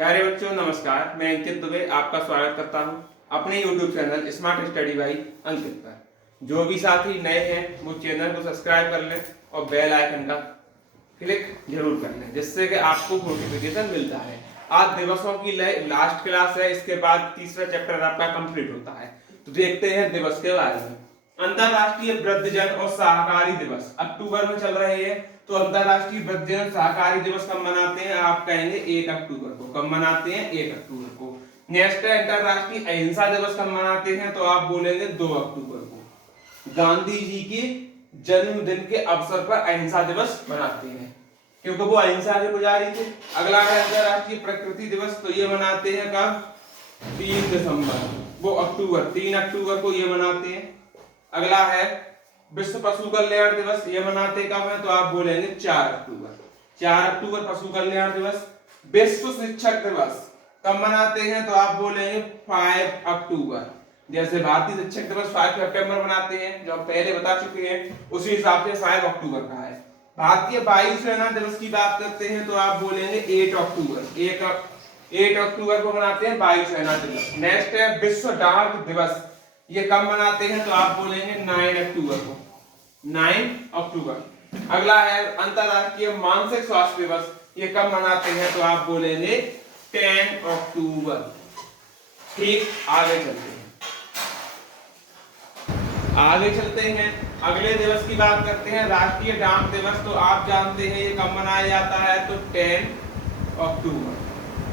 प्यारे बच्चों नमस्कार, मैं अंकित दुबे आपका स्वागत करता हूं अपने YouTube channel smart study by Ankit पर। जो भी साथी नए हैं वो चैनल को सब्सक्राइब कर लें और बेल आइकन का क्लिक जरूर कर लें, जिससे कि आपको नोटिफिकेशन मिलता है। आज दिवसों की लास्ट क्लास है, इसके बाद तीसरा चैप्टर आपका कंप्लीट होता है। तो देखते हैं दिवस के बारे में। अंतरराष्ट्रीय वृद्धजन और सहकारी दिवस अक्टूबर में चल रहे हैं। तो अंतरराष्ट्रीय वृद्धजन सहकारी दिवस कब मनाते हैं? आप कहेंगे 1 अक्टूबर को। कब मनाते हैं? 1 अक्टूबर को। नेक्स्ट है अंतरराष्ट्रीय अहिंसा दिवस कब मनाते हैं? तो आप बोलेंगे 2 अक्टूबर को। गांधी जी के जन्मदिन के अवसर पर अहिंसा दिवस मनाते हैं, क्योंकि वो अहिंसा के पुजारी थे। अगला है अंतरराष्ट्रीय प्रकृति दिवस, तो ये मनाते हैं कब? 3 दिसंबर, वो अक्टूबर 3 अक्टूबर को ये मनाते हैं। अगला है विश्व पशु कल्याण दिवस, ये मनाते कब है? तो आप बोलेंगे 4 अक्टूबर। 4 अक्टूबर पशु कल्याण दिवस। विश्व शिक्षक दिवस कब मनाते हैं? तो आप बोलेंगे 5 अक्टूबर। जैसे भारतीय शिक्षक दिवस 5 सितंबर मनाते हैं, जो हम पहले बता चुके हैं, उसी हिसाब से 5 अक्टूबर का है। भारतीय वायुसेना दिवस की बात करते हैं तो आप बोलेंगे 8 अक्टूबर। 8 अक्टूबर को मनाते हैं वायुसेना दिवस। नेक्स्ट है विश्व डाक दिवस, ये कब मनाते हैं? तो आप बोलेंगे 9 अक्टूबर को। 9 अक्टूबर। अगला है अंतरराष्ट्रीय मानसिक स्वास्थ्य दिवस, ये कब मनाते हैं? तो आप बोलेंगे 10 अक्टूबर। ठीक, आगे चलते हैं अगले दिवस की बात करते हैं। राष्ट्रीय डाक दिवस, तो आप जानते हैं ये कब मनाया जाता है? तो 10 अक्टूबर।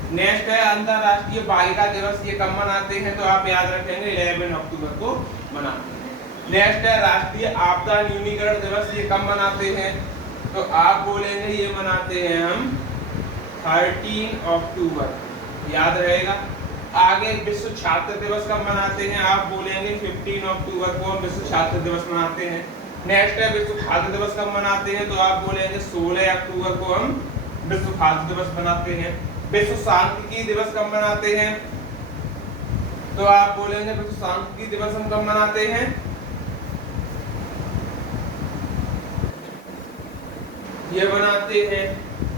नेक्स्ट है अंतरराष्ट्रीय बालिका दिवस, ये कब मनाते हैं? तो आप याद रखेंगे 11 अक्टूबर को मनाते हैं। नेक्स्ट है राष्ट्रीय आपदा न्यूनीकरण दिवस, ये कब मनाते हैं? तो आप बोलेंगे ये मनाते हैं हम 13 अक्टूबर, याद रहेगा। आगे विश्व छात्र दिवस कब मनाते हैं? आप बोलेंगे 15 अक्टूबर को हम विश्व छात्र दिवस मनाते हैं। नेक्स्ट है विश्व खाद्य दिवस कब मनाते हैं? तो आप बोलेंगे 16 अक्टूबर को हम विश्व खाद्य दिवस मनाते हैं। विश्व सांख्यिकी दिवस कब मनाते हैं? तो आप बोलेंगे विश्व सांख्यिकी दिवस हम कब मनाते हैं? ये मनाते हैं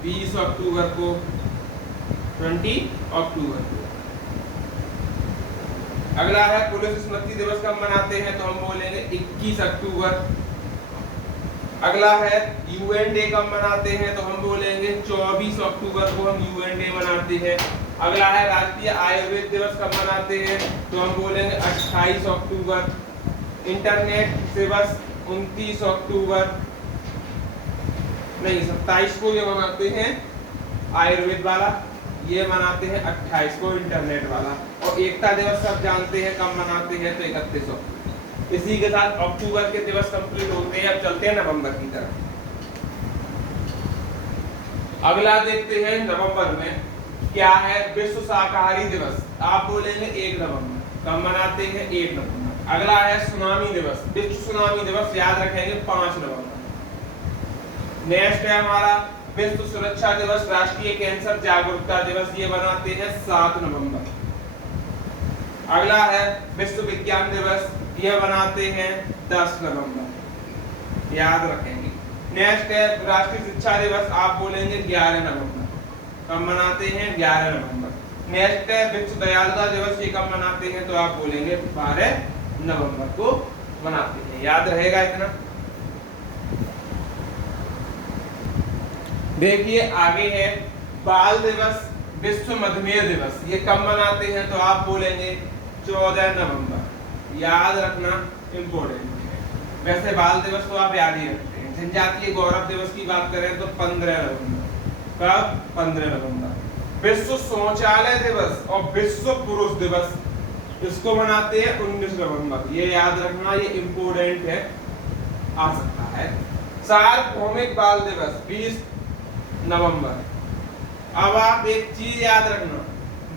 20 अक्टूबर को, 20 अक्टूबर को। अगला है पुलिस स्मृति दिवस कब मनाते हैं? तो हम बोलेंगे 21 अक्टूबर। अगला है यूएन डे कब मनाते हैं? तो हम बोलेंगे 24 अक्टूबर को हम यूएन डे मनाते हैं। अगला है राष्ट्रीय आयुर्वेद दिवस कब मनाते हैं? तो हम बोलेंगे 28 अक्टूबर। इंटरनेट दिवस 29 अक्टूबर, नहीं 27 को ये मनाते हैं आयुर्वेद वाला, ये मनाते हैं 28 को इंटरनेट वाला। और एकता दिवस सब जानते हैं कब मनाते हैं? तो 31 अक्टूबर। इसी के साथ अक्टूबर के दिवस कंप्लीट होते हैं। अब चलते हैं नवंबर की तरफ। अगला देखते हैं नवंबर में क्या है? विश्व शाकाहारी दिवस, आप बोलेंगे 1 नवंबर। कब मनाते हैं? 1 नवंबर। अगला है सुनामी दिवस, विश्व सुनामी दिवस याद रखेंगे 5 नवंबर। नेक्स्ट है हमारा विश्व सुरक्षा दिवस, राष्ट्रीय कैंसर जागरूकता दिवस, ये मनाते हैं 7 नवंबर। अगला है विश्व विज्ञान दिवस, ये बनाते हैं 10 नवंबर, याद रखेंगे। नेक्स्ट है राष्ट्रीय शिक्षा दिवस, आप बोलेंगे 11 नवंबर। कब मनाते हैं? 11 नवंबर। नेक्स्ट है विश्व दयालुता दिवस, ये कब मनाते हैं? तो आप बोलेंगे 12 नवंबर को मनाते हैं, याद रहेगा इतना। देखिए आगे है बाल दिवस, विश्व मधुमेह दिवस, ये कब मनाते हैं? तो आप बोलेंगे 14 नवंबर, याद रखना इम्पोर्टेंट है। वैसे बाल दिवस तो आप याद ही रखते हैं। जनजातीय गौरव दिवस की बात करें तो 15 नवंबर। कब? 15 नवंबर। विश्व शौचालय दिवस और विश्व पुरुष दिवस, इसको मनाते हैं 19 नवंबर, ये याद रखना, ये इम्पोर्टेंट है, आ सकता है। सार्वभौमिक बाल दिवस 20 नवंबर। अब आप एक चीज याद रखना,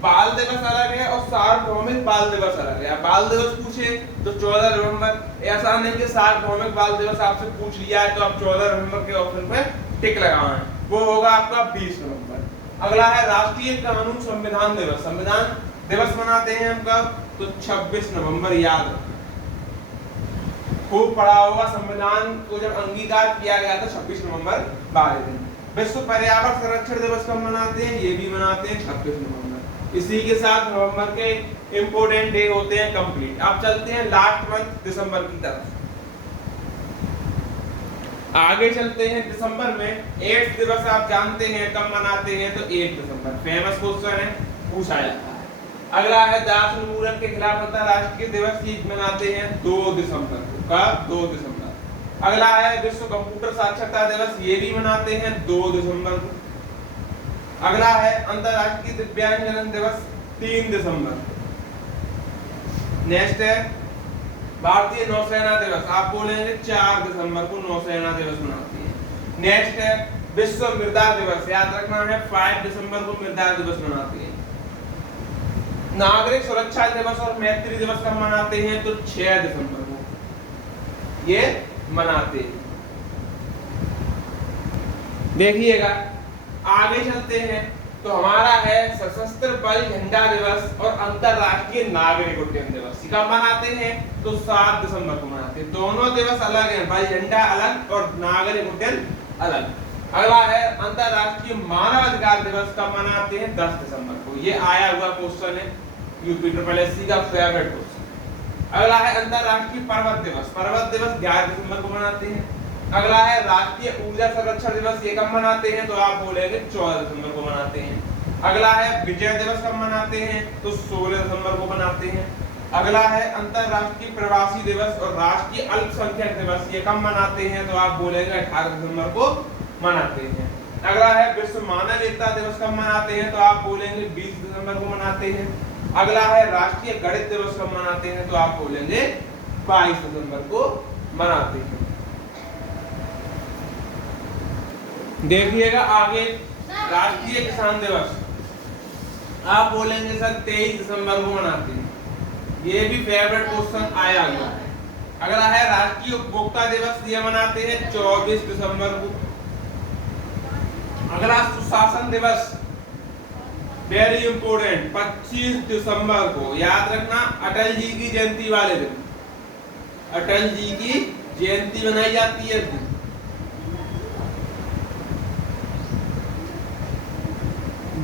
बाल दिवस अलग है और सार्वभौमिक बाल दिवस अलग है। बाल दिवस पूछे तो 14 नवंबर, ऐसा नहीं कि सार्वभौमिक बाल दिवस आपसे पूछ लिया है तो आप 14 नवंबर के ऑप्शन पे टिक लगाएं, वो होगा आपका 20 नवंबर। अगला है राष्ट्रीय कानून संविधान दिवस, संविधान दिवस मनाते हैं हम कब? तो 26 नवंबर, याद खूब पढ़ा होगा। संविधान को जब अंगीकार किया गया था 26 नवंबर वाले दिन। विश्व पर्यावरण संरक्षण दिवस कब मनाते हैं? ये भी मनाते हैं 26 नवंबर। इसी के साथ नवंबर के इंपोर्टेंट डे होते हैं कंप्लीट। अब चलते हैं लास्ट मंथ दिसंबर की तरफ। आगे चलते हैं दिसंबर में एड्स दिवस आप जानते हैं कब मनाते हैं? तो 8 दिसंबर। फेमस क्वेश्चन है, पूछा जाता है। अगला है दास उन्मूलन के खिलाफ अंतरराष्ट्रीय दिवस, ये मनाते हैं 2 दिसंबर को। कब? 2 दिसंबर। अगला है विश्व कंप्यूटर साक्षरता दिवस, ये भी मनाते हैं 2 दिसंबर को। अगला है अंतरराष्ट्रीय दिव्यांगजन दिवस 3 दिसंबर। नेक्स्ट है भारतीय नौसेना दिवस, आप बोलेंगे 4 दिसंबर को नौसेना दिवस मनाती है। नेक्स्ट है विश्व मृदा दिवस, याद रखना है 5 दिसंबर को मृदा दिवस मनाती है। नागरिक सुरक्षा दिवस और मैत्री दिवस कब मनाते हैं? तो 6 दिसंबर को ये मनाते हैं। देखिएगा आगे चलते हैं तो हमारा है सशस्त्र बल झंडा दिवस और अंतरराष्ट्रीय नागरिक उड्डयन दिवस। कब मनाते हैं? तो 7 दिसंबर को मनाते हैं। दोनों दिवस अलग हैं, बल झंडा अलग और नागरिक उड्डयन अलग। अगला है अंतरराष्ट्रीय मानव अधिकार दिवस, कब मनाते हैं? 10 दिसंबर को। ये आया हुआ क्वेश्चन है, यूपी SSC का फेवरेट क्वेश्चन। अगला है अंतरराष्ट्रीय पर्वत दिवस, पर्वत दिवस 11 दिसंबर को मनाते हैं। अगला है राष्ट्रीय ऊर्जा संरक्षण दिवस, ये कब मनाते हैं? तो आप बोलेंगे 14 दिसंबर को मनाते हैं। अगला है विजय दिवस, कब मनाते हैं? तो 16 दिसंबर को मनाते हैं। अगला है अंतरराष्ट्रीय प्रवासी दिवस और राष्ट्रीय अल्पसंख्यक दिवस, ये कब मनाते हैं? तो आप बोलेंगे 18 दिसंबर को मनाते हैं। अगला है विश्व मानव एकता दिवस, कब मनाते हैं? तो आप बोलेंगे 20 दिसंबर को मनाते हैं। अगला है राष्ट्रीय गणित दिवस, कब मनाते हैं? तो आप बोलेंगे 22 दिसंबर को मनाते हैं। देखिएगा आगे राष्ट्रीय किसान दिवस, आप बोलेंगे सर 23 दिसंबर को मनाते हैं। ये भी फेवरेट क्वेश्चन आया हुआ है। अगला है राष्ट्रीय उपभोक्ता दिवस, ये मनाते हैं 24 दिसंबर को। अगला सुशासन दिवस वेरी इंपोर्टेंट 25 दिसंबर को, याद रखना अटल जी की जयंती वाले दिन। अटल जी की जयंती मनाई जाती है इस दिन।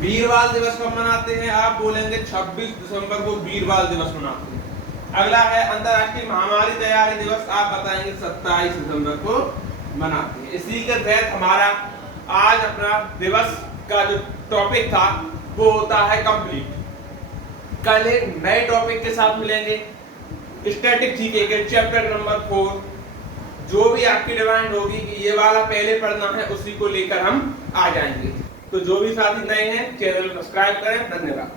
वीरबाल दिवस कब मनाते हैं? आप बोलेंगे 26 दिसंबर को वीरबाल दिवस मनाते हैं। अगला है अंतरराष्ट्रीय महामारी तैयारी दिवस, आप बताएंगे 27 दिसंबर को मनाते हैं। इसी के तहत हमारा आज अपना दिवस का जो टॉपिक था वो होता है कंप्लीट। कल एक नए टॉपिक के साथ मिलेंगे, स्टैटिक जीके के चैप्टर नंबर 4। जो भी आपकी डिमांड होगी कि ये वाला पहले पढ़ना है, उसी को लेकर हम आ जाएंगे। तो जो भी साथी नए हैं चैनल सब्सक्राइब करें। धन्यवाद।